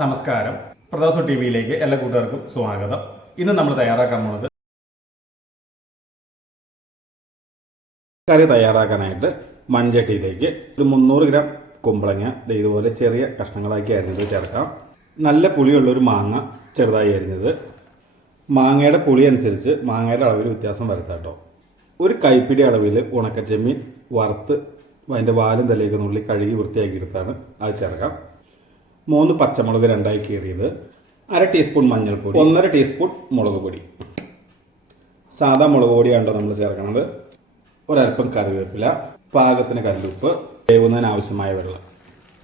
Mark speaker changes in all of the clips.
Speaker 1: നമസ്കാരം. പ്രദാസു ടി വിയിലേക്ക് എല്ലാ കൂട്ടുകാർക്കും സ്വാഗതം. ഇന്ന് നമ്മൾ തയ്യാറാക്കാൻ പോകുന്നത് കറി തയ്യാറാക്കാനായിട്ട് മൺചട്ടിയിലേക്ക് ഒരു മുന്നൂറ് ഗ്രാം കുമ്പളങ്ങ ഇതുപോലെ ചെറിയ കഷ്ണങ്ങളാക്കി അരിഞ്ഞത് ചേർക്കാം. നല്ല പുളിയുള്ള ഒരു മാങ്ങ ചെറുതായി അരിഞ്ഞത്. മാങ്ങയുടെ പുളി അനുസരിച്ച് മാങ്ങയുടെ അളവിൽ വ്യത്യാസം വരുത്താം കേട്ടോ. ഒരു കൈപ്പിടി അളവിൽ ഉണക്കച്ചെമ്മീൻ വറുത്ത് അതിന്റെ വാലും തലയൊക്കെ നുള്ളി കഴുകി വൃത്തിയാക്കി എടുത്താണ് അത് ചേർക്കാം. മൂന്ന് പച്ചമുളക് രണ്ടായി കീറിയത് അര ടീസ്പൂൺ മഞ്ഞൾപ്പൊടി ഒന്നര ടീസ്പൂൺ മുളക് പൊടി. സാധാ മുളക് പൊടിയാണ് നമ്മൾ ചേർക്കുന്നത് ഒരൽപ്പം കറിവേപ്പില പാകത്തിന് കല്ലുപ്പ് വേവുന്നതിന് ആവശ്യമായ വെള്ളം.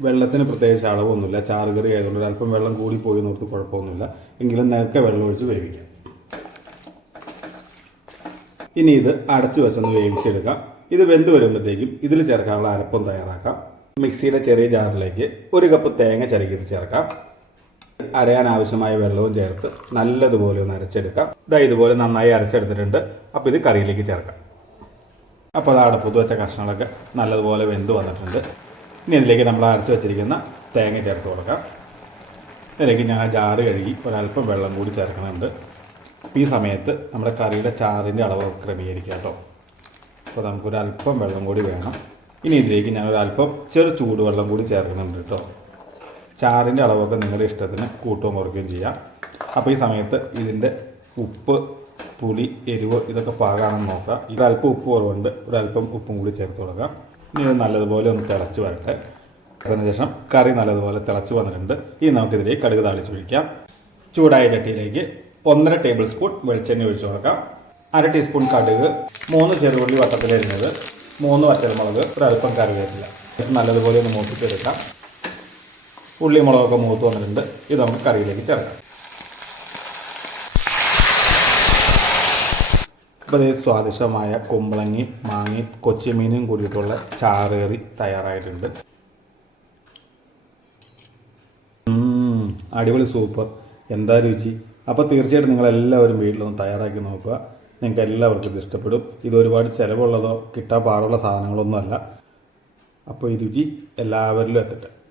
Speaker 1: വെള്ളത്തിന് പ്രത്യേകിച്ച് അളവൊന്നുമില്ല. ചാറുകറി ആയതുകൊണ്ട് ഒരല്പം വെള്ളം കൂടി പോയി നോക്കി കുഴപ്പമൊന്നുമില്ല. എങ്കിലും നേരത്തെ വെള്ളം ഒഴിച്ച് വേവിക്കാം. ഇനി ഇത് അടച്ചു വെച്ചൊന്ന് വേവിച്ചെടുക്കാം. ഇത് വെന്ത് വരുമ്പോഴത്തേക്കും ഇതിൽ ചേർക്കാനുള്ള അരപ്പം തയ്യാറാക്കാം. മിക്സിയുടെ ചെറിയ ജാറിലേക്ക് ഒരു കപ്പ് തേങ്ങ ചരക്കിയത് ചേർക്കാം. അരയാൻ ആവശ്യമായ വെള്ളവും ചേർത്ത് നല്ലതുപോലെ ഒന്ന് അരച്ചെടുക്കാം. ഇതാ ഇതുപോലെ നന്നായി അരച്ചെടുത്തിട്ടുണ്ട്. അപ്പോൾ ഇത് കറിയിലേക്ക് ചേർക്കാം. അപ്പോൾ അത് അടുപ്പത്ത് വെച്ച കഷ്ണങ്ങളൊക്കെ നല്ലതുപോലെ വെന്ത് വന്നിട്ടുണ്ട്. ഇനി ഇതിലേക്ക് നമ്മൾ അരച്ച് വെച്ചിരിക്കുന്ന തേങ്ങ ചേർത്ത് കൊടുക്കാം. ഇതിലേക്ക് ഞാൻ ജാറ് കഴുകി ഒരല്പം വെള്ളം കൂടി ചേർക്കുന്നുണ്ട് ഈ സമയത്ത് നമ്മുടെ കറിയുടെ ചാറിന്റെ അളവ് ക്രമീകരിക്കാം കേട്ടോ. അപ്പോൾ നമുക്കൊരു അല്പം വെള്ളം കൂടി വേണം. ഇനി ഇതിലേക്ക് ഞാൻ ഒരു അല്പം ചെറു ചൂടുവെള്ളം കൂടി ചേർക്കുന്നുണ്ട് കേട്ടോ. ചാറിന്റെ അളവൊക്കെ നിങ്ങളുടെ ഇഷ്ടത്തിന് കൂട്ടുകയും കുറയ്ക്കുകയും ചെയ്യാം. അപ്പോൾ ഈ സമയത്ത് ഇതിന്റെ ഉപ്പ് പുളി എരിവ് ഇതൊക്കെ പാകാണെന്ന് നോക്കാം. അല്പം ഉപ്പ് കുറവുണ്ട്. ഒരല്പം ഉപ്പും കൂടി ചേർത്ത് കൊടുക്കാം. ഇനി ഇത് നല്ലതുപോലെ ഒന്ന് തിളച്ച് വരട്ടെ. അതിന് ശേഷം കറി നല്ലതുപോലെ തിളച്ച് വന്നിട്ടുണ്ട്. ഇനി നമുക്കിതിലേക്ക് കടുക് താളിച്ച് ഒഴിക്കാം. ചൂടായ ചട്ടിയിലേക്ക് ഒന്നര ടേബിൾ സ്പൂൺ വെളിച്ചെണ്ണ ഒഴിച്ചു കൊടുക്കാം. അര ടീസ്പൂൺ കടുക് മൂന്ന് ചെറുപുള്ളി വട്ടത്തിലരിഞ്ഞത് മൂന്ന് വറ്റൽമുളക് ഒരല്പം കറിവേപ്പില. നല്ലതുപോലെ ഒന്ന് മൂപ്പിച്ചെടുക്കാം. ഉള്ളി മുളകൊക്കെ മൂത്ത് വന്നിട്ടുണ്ട്. ഇത് നമുക്ക് കറിയിലേക്ക് ചേർക്കാം. ഇപ്പോൾ ഇത് സ്വാദിഷ്ടമായ കുമ്പളങ്ങി മാങ്ങി കൊച്ചിമീനും കൂടിയിട്ടുള്ള ചാറേറി തയ്യാറായിട്ടുണ്ട്. അടിപൊളി സൂപ്പർ. എന്താ രുചി? അപ്പോൾ തീർച്ചയായിട്ടും നിങ്ങളെല്ലാവരും വീട്ടിലൊന്ന് തയ്യാറാക്കി നോക്കുക. നിങ്ങൾക്ക് എല്ലാവർക്കും ഇത് ഇഷ്ടപ്പെടും. ഇത് ഒരുപാട് ചിലവുള്ളതോ കിട്ടാൻ പാടുള്ള സാധനങ്ങളൊന്നുമല്ല. അപ്പോൾ ഈ രുചി എല്ലാവരിലും എത്തട്ടെ.